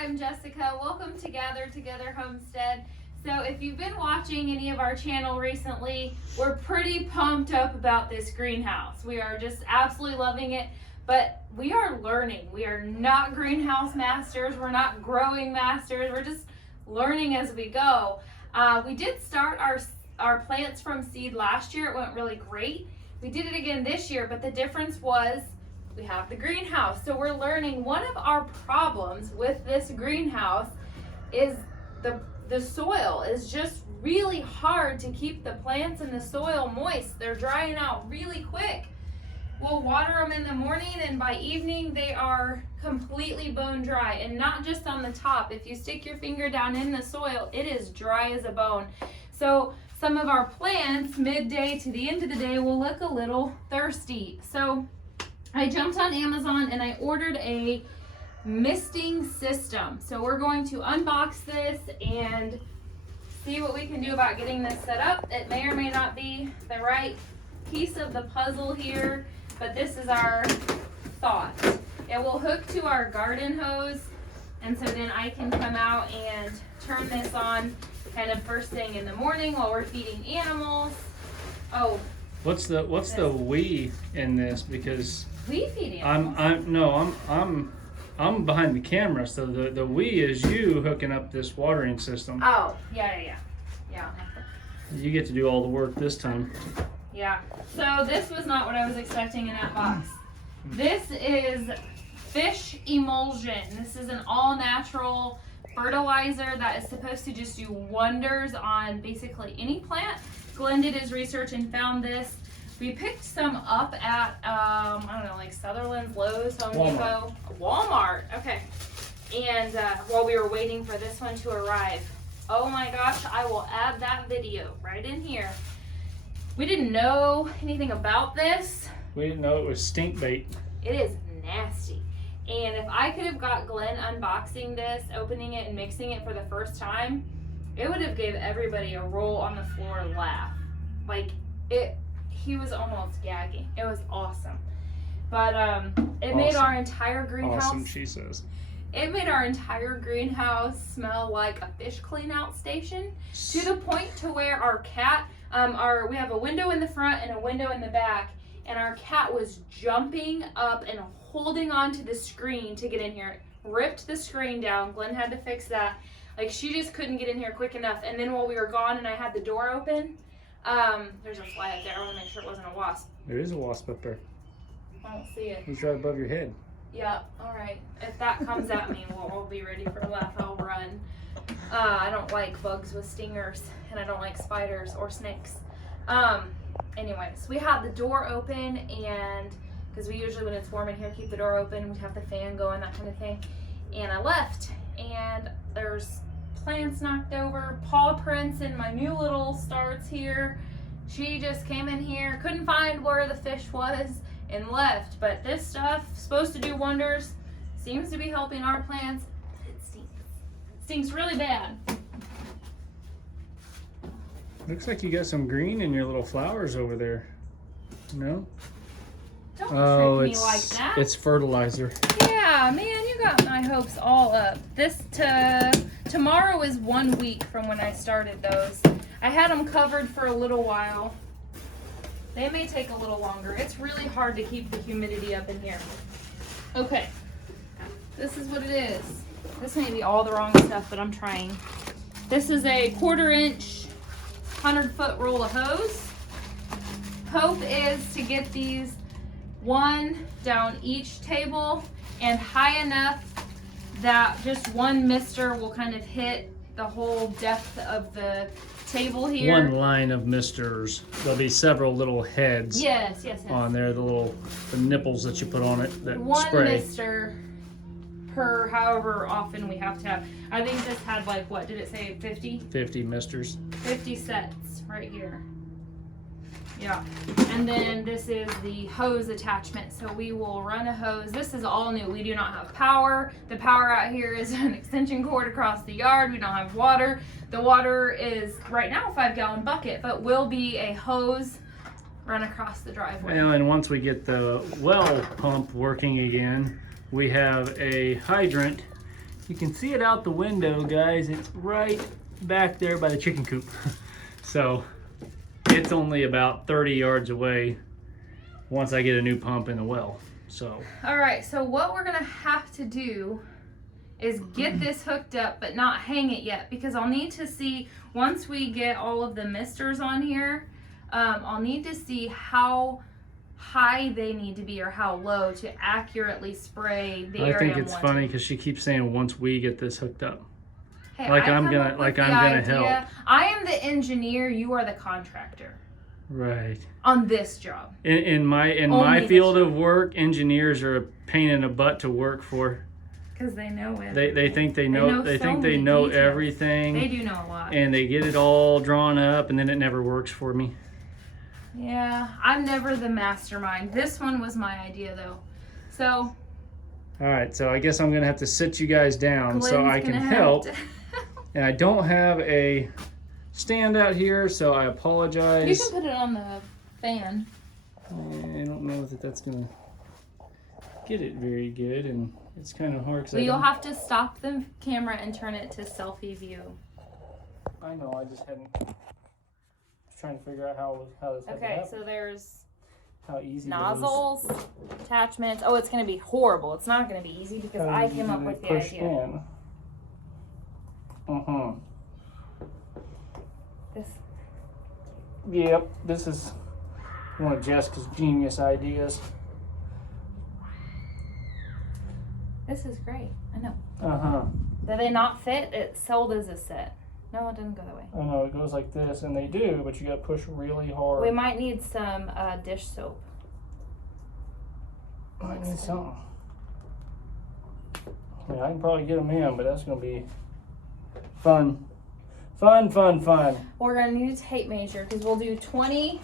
I'm Jessica. Welcome to Gather Together Homestead. So if you've been watching any of our channel recently, we're pretty pumped up about this greenhouse. We are just absolutely loving it, but we are learning. We are not greenhouse masters. We're not growing masters. We're just learning as we go. We did start our plants from seed last year. It went really great. We did it again this year, but the difference was we have the greenhouse. So we're learning one of our problems with this greenhouse is the soil is just really hard to keep the plants in the soil moist. They're drying out really quick. We'll water them in the morning and by evening they are completely bone dry, and not just on the top. If you stick your finger down in the soil, it is dry as a bone. So some of our plants midday to the end of the day will look a little thirsty. So I jumped on Amazon and I ordered a misting system. So we're going to unbox this and see what we can do about getting this set up. It may or may not be the right piece of the puzzle here, but this is our thought. It will hook to our garden hose, and so then I can come out and turn this on kind of first thing in the morning while we're feeding animals. Oh, what's the we in this? Because we feed animals. I'm behind the camera, so the we is you hooking up this watering system. Oh, yeah. You get to do all the work this time. Yeah. So this was not what I was expecting in that box. This is fish emulsion. This is an all-natural fertilizer that is supposed to just do wonders on basically any plant. Glenn did his research and found this. We picked some up at, I don't know, like Sutherland's, Lowe's, Home Depot, Walmart. Okay. And while we were waiting for this one to arrive, oh my gosh, I will add that video right in here. We didn't know anything about this. We didn't know it was stink bait. It is nasty. And if I could have got Glenn unboxing this, opening it and mixing it for the first time, it would have gave everybody a roll on the floor laugh. Like he was almost gagging. It was awesome. But it made our entire greenhouse. Awesome, she says. It made our entire greenhouse smell like a fish clean out station, to the point to where our cat, we have a window in the front and a window in the back, and our cat was jumping up and holding onto the screen to get in here. Ripped the screen down. Glenn had to fix that. Like, she just couldn't get in here quick enough. And then while we were gone and I had the door open, there's a fly up there. I want to make sure it wasn't a wasp. There is a wasp up there. I don't see it. He's right above your head. Yeah, all right. If that comes at me, we'll be ready for a laugh. I'll run. I don't like bugs with stingers, and I don't like spiders or snakes. Anyways, we had the door open, and because we usually, when it's warm in here, keep the door open. We have the fan going, that kind of thing. And I left, and there's plants knocked over, paw prints in my new little starts here. She just came in here, couldn't find where the fish was, and left. But this stuff, supposed to do wonders, seems to be helping our plants. It stinks. It stinks really bad. Looks like you got some green in your little flowers over there. No? Don't trick me like that. It's fertilizer. Yeah, man, you got my hopes all up. Tomorrow is 1 week from when I started those. I had them covered for a little while. They may take a little longer. It's really hard to keep the humidity up in here. Okay, this is what it is. This may be all the wrong stuff, but I'm trying. This is a 1/4 inch, 100-foot roll of hose. Hope is to get these one down each table and high enough that just one mister will kind of hit the whole depth of the table here. One line of misters. There'll be several little heads. Yes. On there, the nipples that you put on it that one spray. mister per however often we have to have. I think this had, like, what did it say, 50? 50 misters. 50 sets right here. Yeah, and then this is the hose attachment. So we will run a hose. This is all new. We do not have power. The power out here is an extension cord across the yard. We don't have water. The water is right now a 5-gallon bucket, but will be a hose run across the driveway. Well, and once we get the well pump working again, we have a hydrant You can see it out the window, guys. It's right back there by the chicken coop. So it's only about 30 yards away once I get a new pump in the well. So. All right, so what we're gonna have to do is get this hooked up, but not hang it yet, because I'll need to see, once we get all of the misters on here, I'll need to see how high they need to be or how low to accurately spray the area. I think it's funny because she keeps saying once we get this hooked up. Hey, like I'm gonna help. I am the engineer, you are the contractor. Right. On this job. In my field of work, engineers are a pain in the butt to work for. Because they know it. They think they know details. everything. They do know a lot. And they get it all drawn up, and then it never works for me. Yeah, I'm never the mastermind. This one was my idea, though. So. All right, so I guess I'm gonna have to sit you guys down so I can help. And I don't have a stand out here, so I apologize. You can put it on the fan. I don't know that that's gonna get it very good, and it's kind of hard. Well, you'll have to stop the camera and turn it to selfie view. I know, I just hadn't. Trying to figure out how this Okay, so there's how easy nozzles, attachments. Oh, it's going to be horrible. It's not going to be easy because I came up with the idea. This. Yep, this is one of Jessica's genius ideas. This is great. I know. Uh-huh. Do they not fit? It's sold as a set. No, it doesn't go that way. I know, it goes like this, and they do, but you gotta push really hard. We might need some dish soap. Might need something. Yeah, I can probably get them in, but that's gonna be fun. Fun. We're gonna need a tape measure because we'll do 20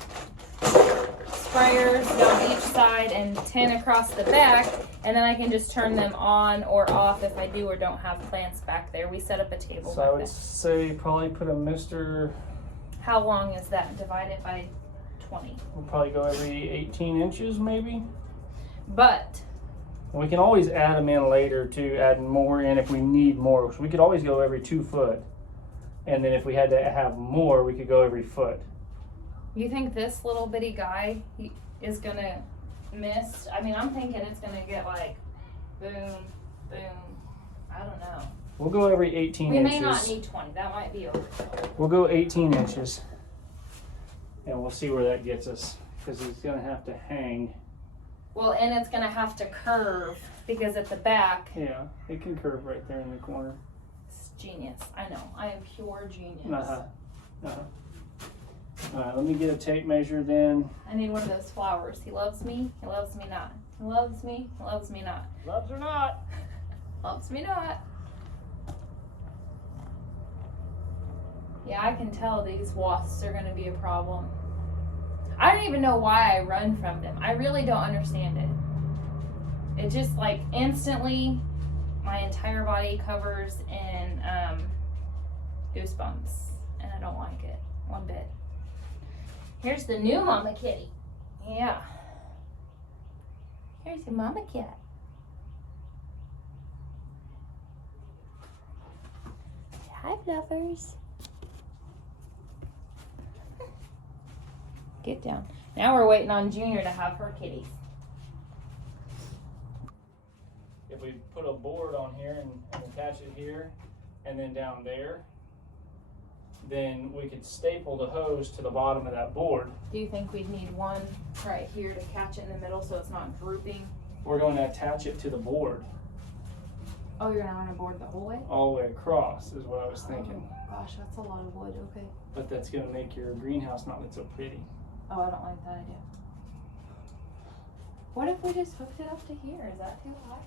sprayers down each side and 10 across the back, and then I can just turn them on or off if I do or don't have plants back there. We set up a table. So I would say probably put a mister. How long is that? Divide it by 20. We'll probably go every 18 inches maybe. But we can always add them in later to add more in if we need more. So we could always go every 2 foot. And then if we had to have more, we could go every foot. You think this little bitty guy is gonna miss? I mean, I'm thinking it's gonna get like boom, boom. I don't know. We'll go every 18 inches. We may not need 20. That might be over. We'll go 18 inches. And we'll see where that gets us. Because he's gonna have to hang. Well, and it's gonna have to curve because at the back. Yeah, it can curve right there in the corner. It's genius. I know. I am pure genius. All right, let me get a tape measure then. I need one of those flowers. He loves me. He loves me not. He loves me. He loves me not. Loves or not? Loves me not. Yeah, I can tell these wasps are going to be a problem. I don't even know why I run from them. I really don't understand it. It just like instantly my entire body covers in goosebumps, and I don't like it one bit. Here's the new mama kitty. Yeah. Here's your mama cat. Hi, lovers. Get down. Now we're waiting on Junior to have her kitties. If we put a board on here and attach it here and then down there, then we could staple the hose to the bottom of that board. Do you think we'd need one right here to catch it in the middle so it's not drooping? We're going to attach it to the board. Oh, you're gonna run a board the whole way? All the way across is what I was thinking. Oh, gosh, that's a lot of wood, okay. But that's gonna make your greenhouse not look so pretty. Oh, I don't like that idea. What if we just hooked it up to here? Is that too high?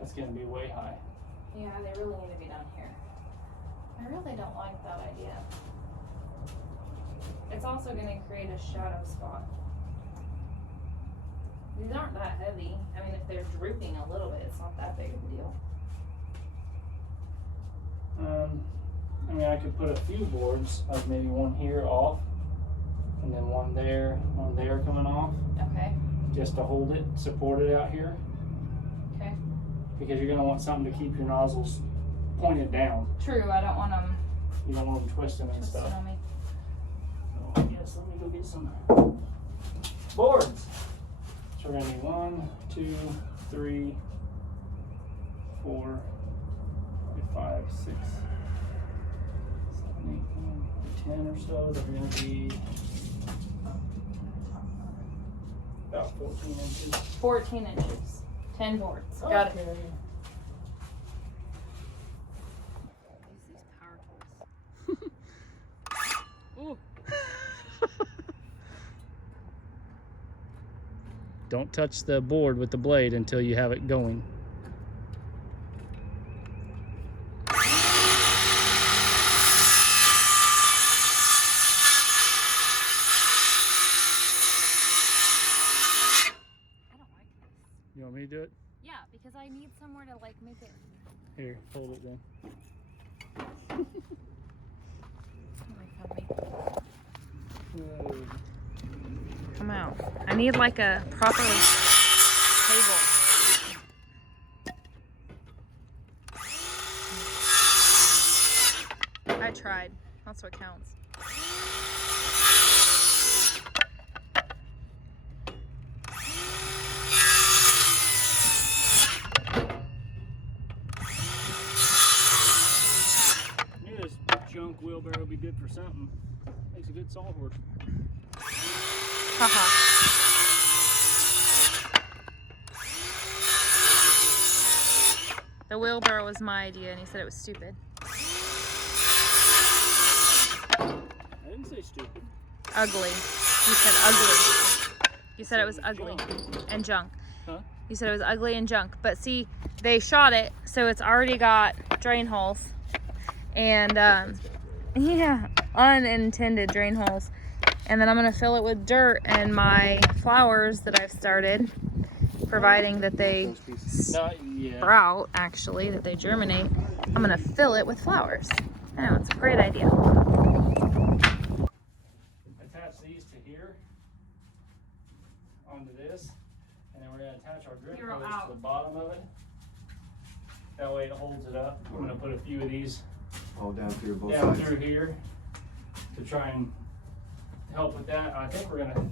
That's gonna be way high. Yeah, they really need to be down here. I really don't like that idea. It's also gonna create a shadow spot. These aren't that heavy. I mean, if they're drooping a little bit, it's not that big of a deal. I mean, I could put a few boards, like maybe one here off, and then one there coming off. Okay. Just to hold it, support it out here. Okay. Because you're gonna want something to keep your nozzles pointed down. True, I don't want them You don't want them twisting and twisted stuff. on me. So I guess let me go get some boards. So we're gonna need 1, 2, 3, 4, 5, 6, 7, 8, 9, 10 or so. They're gonna be about 14 inches. 14 inches. 10 boards. Got it. Okay. Ooh. Don't touch the board with the blade until you have it going. You want me to do it? Yeah, because I need somewhere to like make it. Here, hold it then. Come out. I need like a proper table. I tried. That's what counts. Junk wheelbarrow would be good for something. Makes a good sawhorse. Haha. The wheelbarrow was my idea and he said it was stupid. I didn't say stupid. Ugly. You said ugly. You said it was ugly and junk. Huh? You said it was ugly and junk. But see, they shot it, so it's already got drain holes. And yeah, unintended drain holes. And then I'm gonna fill it with dirt and my flowers that I've started, providing that they sprout, actually, that they germinate. I'm gonna fill it with flowers. I know, it's a great idea. Attach these to here, onto this, and then we're gonna attach our drip hose to the bottom of it. That way it holds it up. I'm gonna put a few of these all down through both down sides. through here to try and help with that. I think we're gonna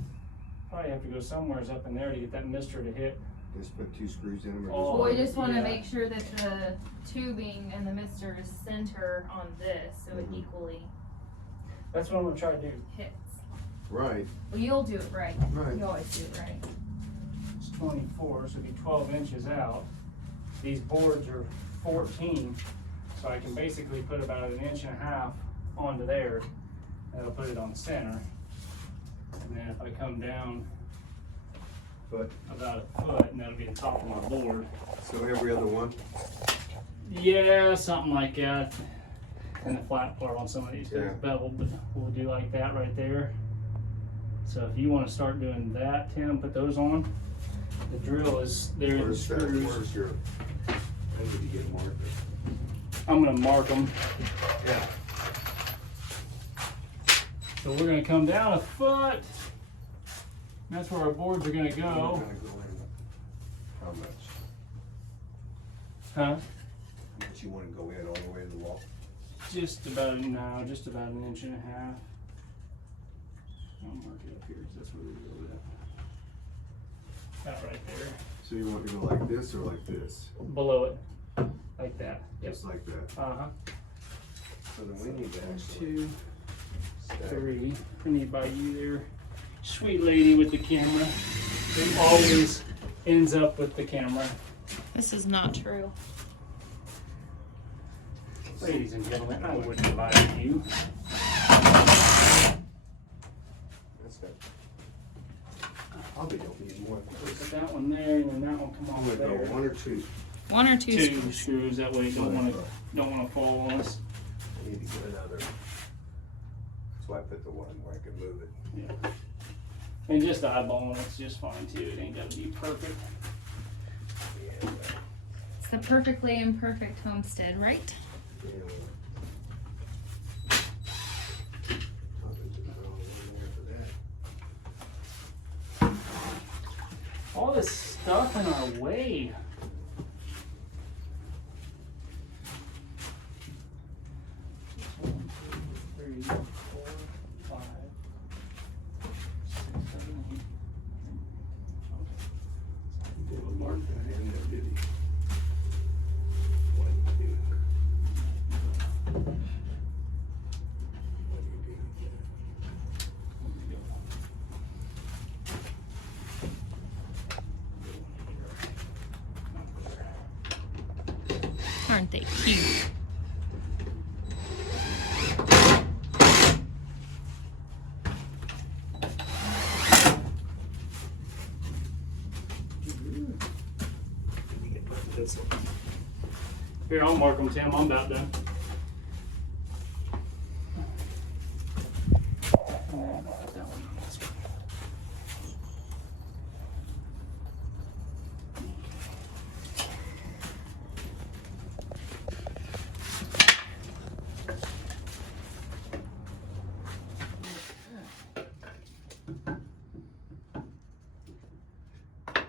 probably have to go somewhere up in there to get that mister to hit. Just put 2 screws in them. Or Oh, Well, we just want to yeah. make sure that the tubing and the mister is center on this, so it equally That's what I'm gonna try to do. hits. Right. Well, you'll do it right. Right. You always do it right. It's 24, so it'll be 12 inches out. These boards are 14, so I can basically put about 1.5 inches onto there. That'll put it on the center. And then if I come down But about 1 foot, and that'll be the top of my board. so every other one. Yeah, something like that. And the flat part on some of these Yeah. is beveled, but we'll do like that right there. So if you want to start doing that, Tim, put those on. The drill is there. The Where's that? screws. Where's your? I need to get marked. I'm gonna mark them. Yeah. So we're gonna come down 1 foot. That's where our boards are gonna We're go. gonna go in. How much? Huh? How much you want to go in all the way to the wall? Just about 1.5 inches. I'll mark it up here because that's where we go with that. That right there. So you want to go like this or like this? Below it. Like that. Yep. Just like that. Uh-huh. So then we need to actually 2, stack. 3. I need by you there. Sweet lady with the camera. It always ends up with the camera. This is not true. Ladies and gentlemen, I wouldn't invite you. That's good. Probably don't need more than Put this. that one there, and then that one come I'm off gonna go there. 1 or 2. 1 or 2 Two screws. screws, that way it don't wanna fall on us. I need to get another. So I put the one where I can move it. Yeah. And just eyeballing it's just fine too. It ain't gotta be perfect. And, It's the perfectly imperfect homestead, right? yeah. I'll just put it all in there for that. All this stuff in our way. Aren't they cute? Here, I'll mark them, Tim. I'm about done.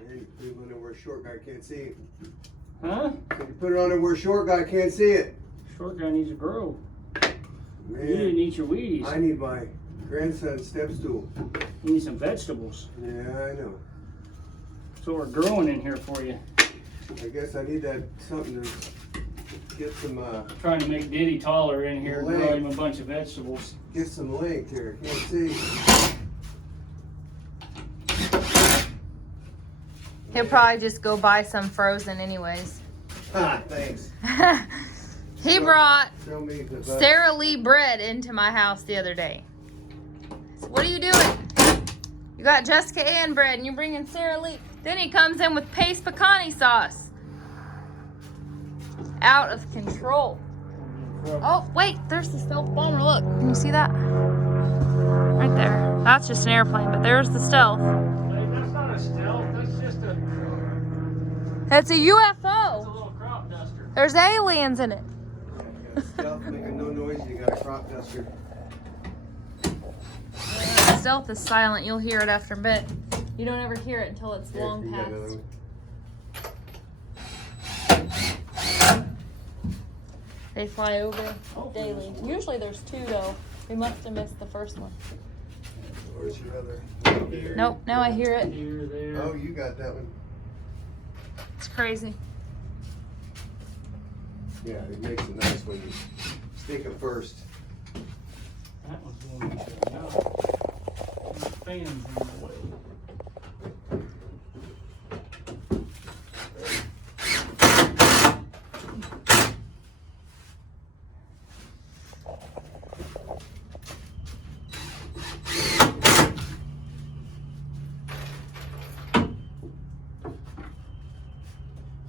You put it on there where a short guy can't see it. Huh? So you put it on there where a short guy can't see it. Short guy needs to grow. Man, You didn't eat your Wheaties. I need my grandson's step stool. You need some vegetables. Yeah, I know. So we're growing in here for you. I guess I need that something to get some Trying to make Diddy taller in here, Leg. grow him a bunch of vegetables. length here. I can't see. He'll probably just go buy some frozen anyways. Ah, thanks. He brought Show me the Sara Lee bread into my house the other day. So what are you doing? You got Jessica Ann bread and you're bringing Sara Lee. Then he comes in with paste pecani sauce. Out of control. Oh, wait, there's the stealth bomber. Look, can you see that? Right there. That's just an airplane, but there's the stealth. That's not a stealth, that's just a It's a UFO. little crop duster. There's aliens in it. Stealth making no noise. You got a crop duster. Stealth is silent. You'll hear it after a bit. You don't ever hear it until it's Here, long you got another past. one. They fly over Oh, daily. Usually there's two though. We must have missed the first one. Where's your other? Here. Nope, now I hear it. Here, there. Oh, you got that one. It's crazy. Yeah, it makes it nice when you stick them first. That one's going to no. The fan's in the way.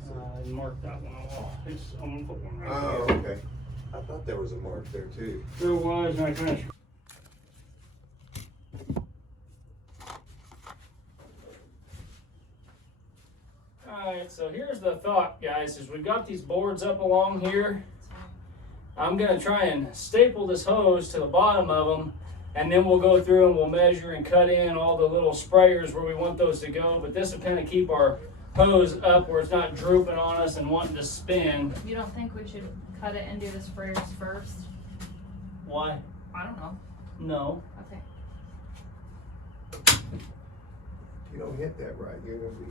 I marked that one off. I'm gonna put one right Oh, there. okay. I thought there was a mark there too. There was, and I kind of. Alright, so here's the thought, guys, is we've got these boards up along here. I'm gonna try and staple this hose to the bottom of them, and then we'll go through and we'll measure and cut in all the little sprayers where we want those to go, but this will kind of keep our hose up where it's not drooping on us and wanting to spin. You don't think we should cut it and do the sprayers first? Why? I don't know. No. Okay. You don't hit that right, you're gonna be.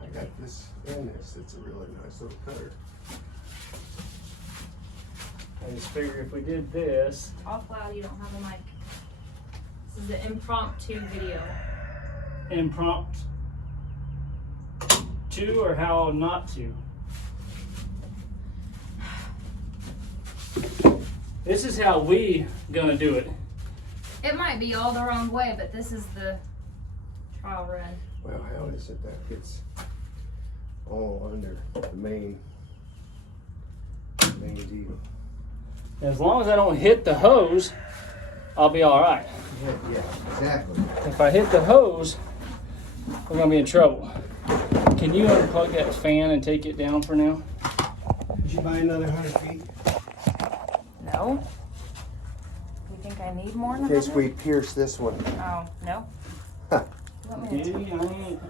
I got this and this. It's a really nice little cutter. I just figure if we did this, Talk loud, you don't have a mic. This is an impromptu video. impromptu or how not to. This is how we gonna do it. It might be all the wrong way, but this is the trial run. Well, how is it that it's all under the main deal? As long as I don't hit the hose, I'll be all right. Yeah, exactly. If I hit the hose, we're gonna be in trouble. Can you unplug that fan and take it down for now? Did you buy another 100 feet? No. You think I need more In than case that? we pierce this one. Oh, no. Huh. You want me to Maybe I ain't.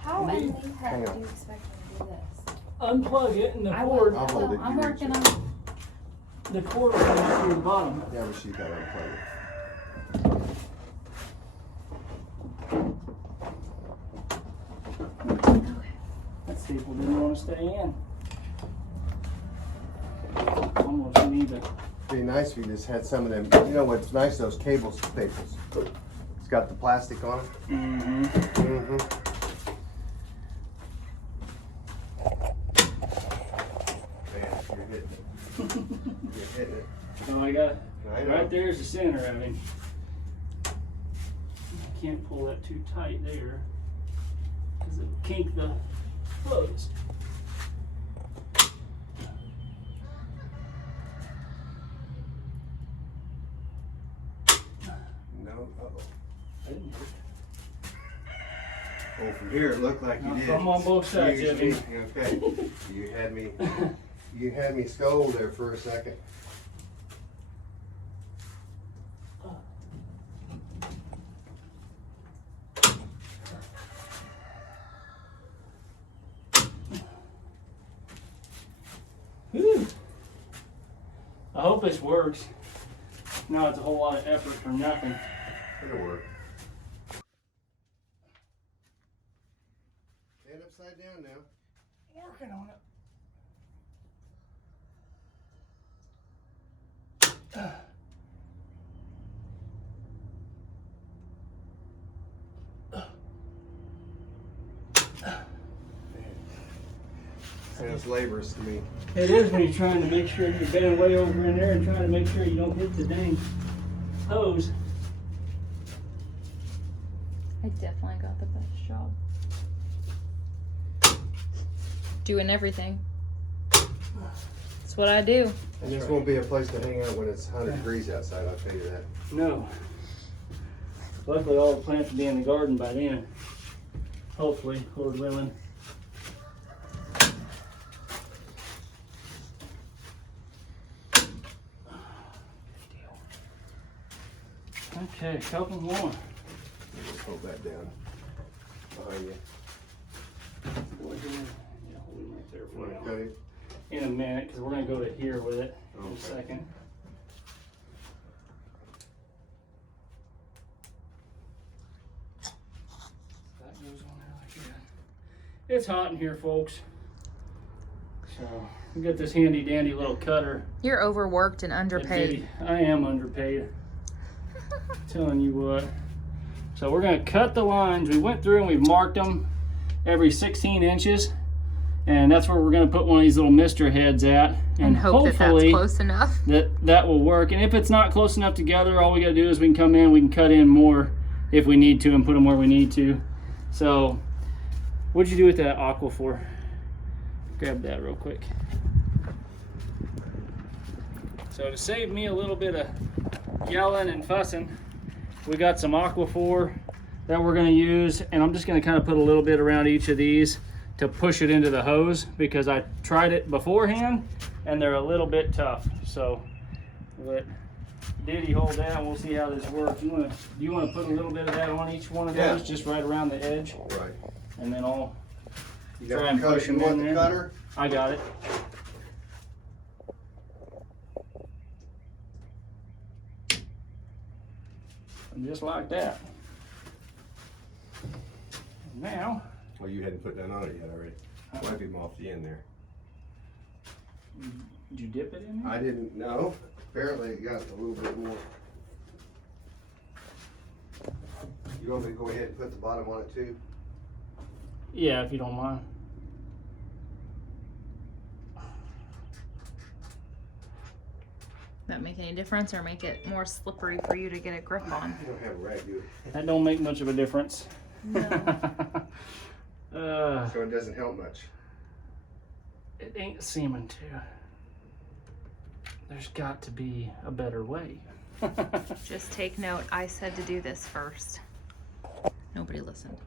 How Maybe. in the Hang heck on. do you expect me to do this? Unplug it and the I cord. will. I'll hold it. I'm You working reach on. The cord will come out through the bottom. Yeah, but you gotta unplug it. That staple didn't want to stay in. Almost need to. Be nice if you just had some of them. You know what's nice? Those cable staples. It's got the plastic on it. Mm-hmm. Mm-hmm. hitting it. You're hitting it. Oh, I got I know. right there's the center of him. I can't pull that too tight there because it'll kink the hose. No, uh-oh. I didn't hit it. Oh, from here it looked like you Now, did. from on both sides, Usually- Jimmy. Okay. You had me scold there for a second. Whew. I hope this works. Now it's a whole lot of effort for nothing. It'll work. Stand upside down now. Working on it. Sounds laborious to me. It is when you're trying to make sure you're bending way over in there and trying to make sure you don't hit the dang hose. I definitely got the best job. Doing everything. That's what I do. And this won't be a place to hang out when it's 100 degrees outside, I'll tell you that. No. Luckily all the plants will be in the garden by then. Hopefully, Lord willing. Okay, a couple more. Just hold that down behind you. Yeah, hold him right there for now. Okay. In a minute, because we're going to go to here with it in a Okay. second. That goes on there like that. It's hot in here, folks. So, we got this handy dandy little cutter. You're overworked and underpaid. I am underpaid. Telling you what. So we're going to cut the lines. We went through and we've marked them every 16 inches. And that's where we're going to put one of these little mister heads at. And hope that that's hopefully close enough. that will work. And if it's not close enough together, all we got to do is we can come in, we can cut in more if we need to and put them where we need to. So what'd you do with that aqua for? Grab that real quick. So to save me a little bit of yelling and fussing, we got some Aquaphor that we're going to use, and I'm just going to kind of put a little bit around each of these to push it into the hose because I tried it beforehand and they're a little bit tough. So let Diddy hold that and we'll see how this works. Do you want to put a little bit of that on each one of those, Yeah. just right around the edge, Right. and then I'll You try got and the cutter? push them You want in the there. cutter? I got it. And just like that. Now, Well, you hadn't put that on it yet already. Wipe him off the end there. did you dip it in there? I didn't know. Apparently it got a little bit more. You want me to go ahead and put the bottom on it too? Yeah, if you don't mind. That make any difference or make it more slippery for you to get a grip on? I don't have a rag, do it. That don't make much of a difference. No. So it doesn't help much. It ain't seeming to. There's got to be a better way. Just take note, I said to do this first. Nobody listened.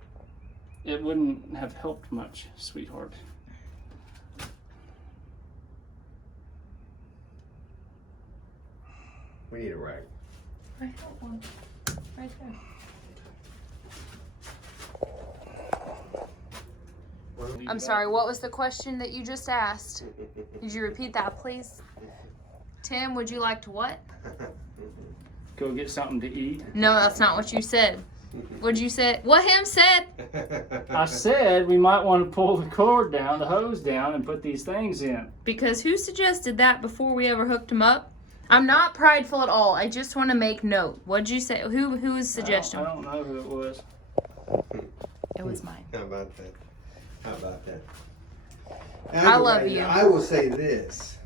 It wouldn't have helped much, sweetheart. We need a rag. I have one. Right there. I'm sorry, what was the question that you just asked? Could you repeat that, please? Tim, would you like to what? Go get something to eat. No, that's not what you said. What'd you say? What him said? I said we might want to pull the cord down, the hose down, and put these things in. Because who suggested that before we ever hooked him up? I'm not prideful at all. I just want to make note. What'd you say? Whose suggestion? I don't know who it was. It was mine. How about that? How about that? I love you. I will say this.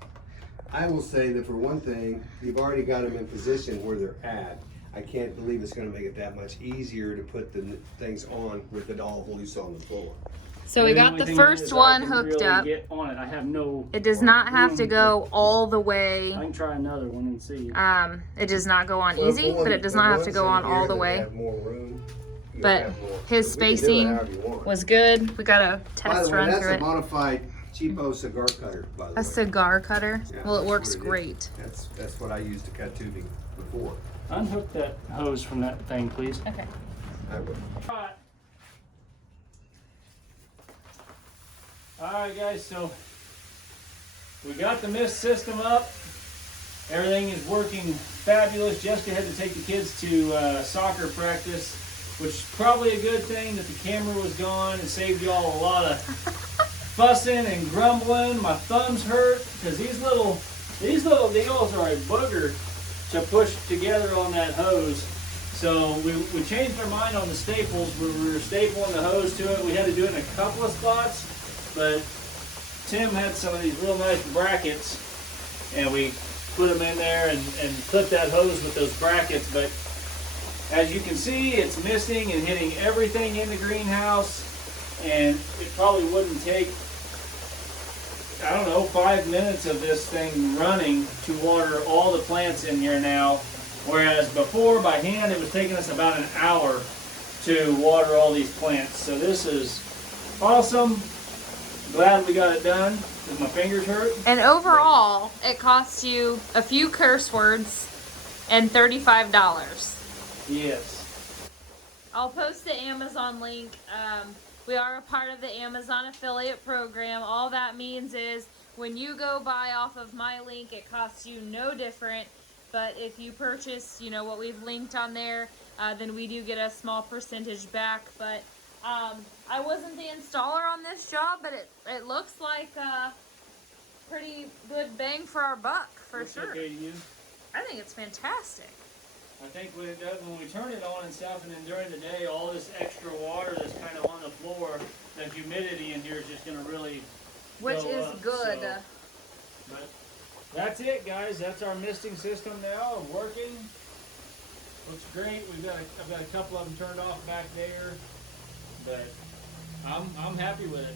I will say that for one thing, you've already got them in position where they're at. I can't believe it's gonna make it that much easier to put the things on with it all loose on the floor. So we And got only the thing first is one I can hooked really up. Get on it. I have no. It does not have to room go all the way. I can try another one and see. It does not go on Well, easy, but it does not have to go on all the way. Have more room, you'll But have more. his We can do it spacing however you want. was good. We got a By test the way, run that's through a it. modified cheapo cigar cutter, by the way. A cigar cutter. Yeah, Well, it that's works what is. great. That's what I used to cut tubing before. Unhook that hose from that thing, please. Okay. I would. Alright. Alright guys, so we got the mist system up. Everything is working fabulous. Jessica had to take the kids to soccer practice, which is probably a good thing that the camera was gone and saved y'all a lot of fussing and grumbling. My thumbs hurt because these little deals are a booger to push together on that hose. So we changed our mind on the staples. We were stapling the hose to it. We had to do it in a couple of spots, but Tim had some of these real nice brackets, and we put them in there and clipped that hose with those brackets. But as you can see, it's misting and hitting everything in the greenhouse, and it probably wouldn't take, I don't know, 5 minutes of this thing running to water all the plants in here now. Whereas before, by hand, it was taking us about an hour to water all these plants. So this is awesome. Glad we got it done because my fingers hurt. And overall, it costs you a few curse words and $35. Yes. I'll post the Amazon link. We are a part of the Amazon affiliate program. All that means is when you go buy off of my link, it costs you no different. But if you purchase, you know, what we've linked on there, then we do get a small percentage back. But I wasn't the installer on this job, but it looks like a pretty good bang for our buck, for Looks sure. okay to you? I think it's fantastic. I think when we turn it on and stuff, and then during the day, all this extra water that's kind of on the floor, the humidity in here is just going to really Which go is up, good. so. But that's it, guys. That's our misting system now, working. Looks great. I've got a couple of them turned off back there, but I'm happy with it.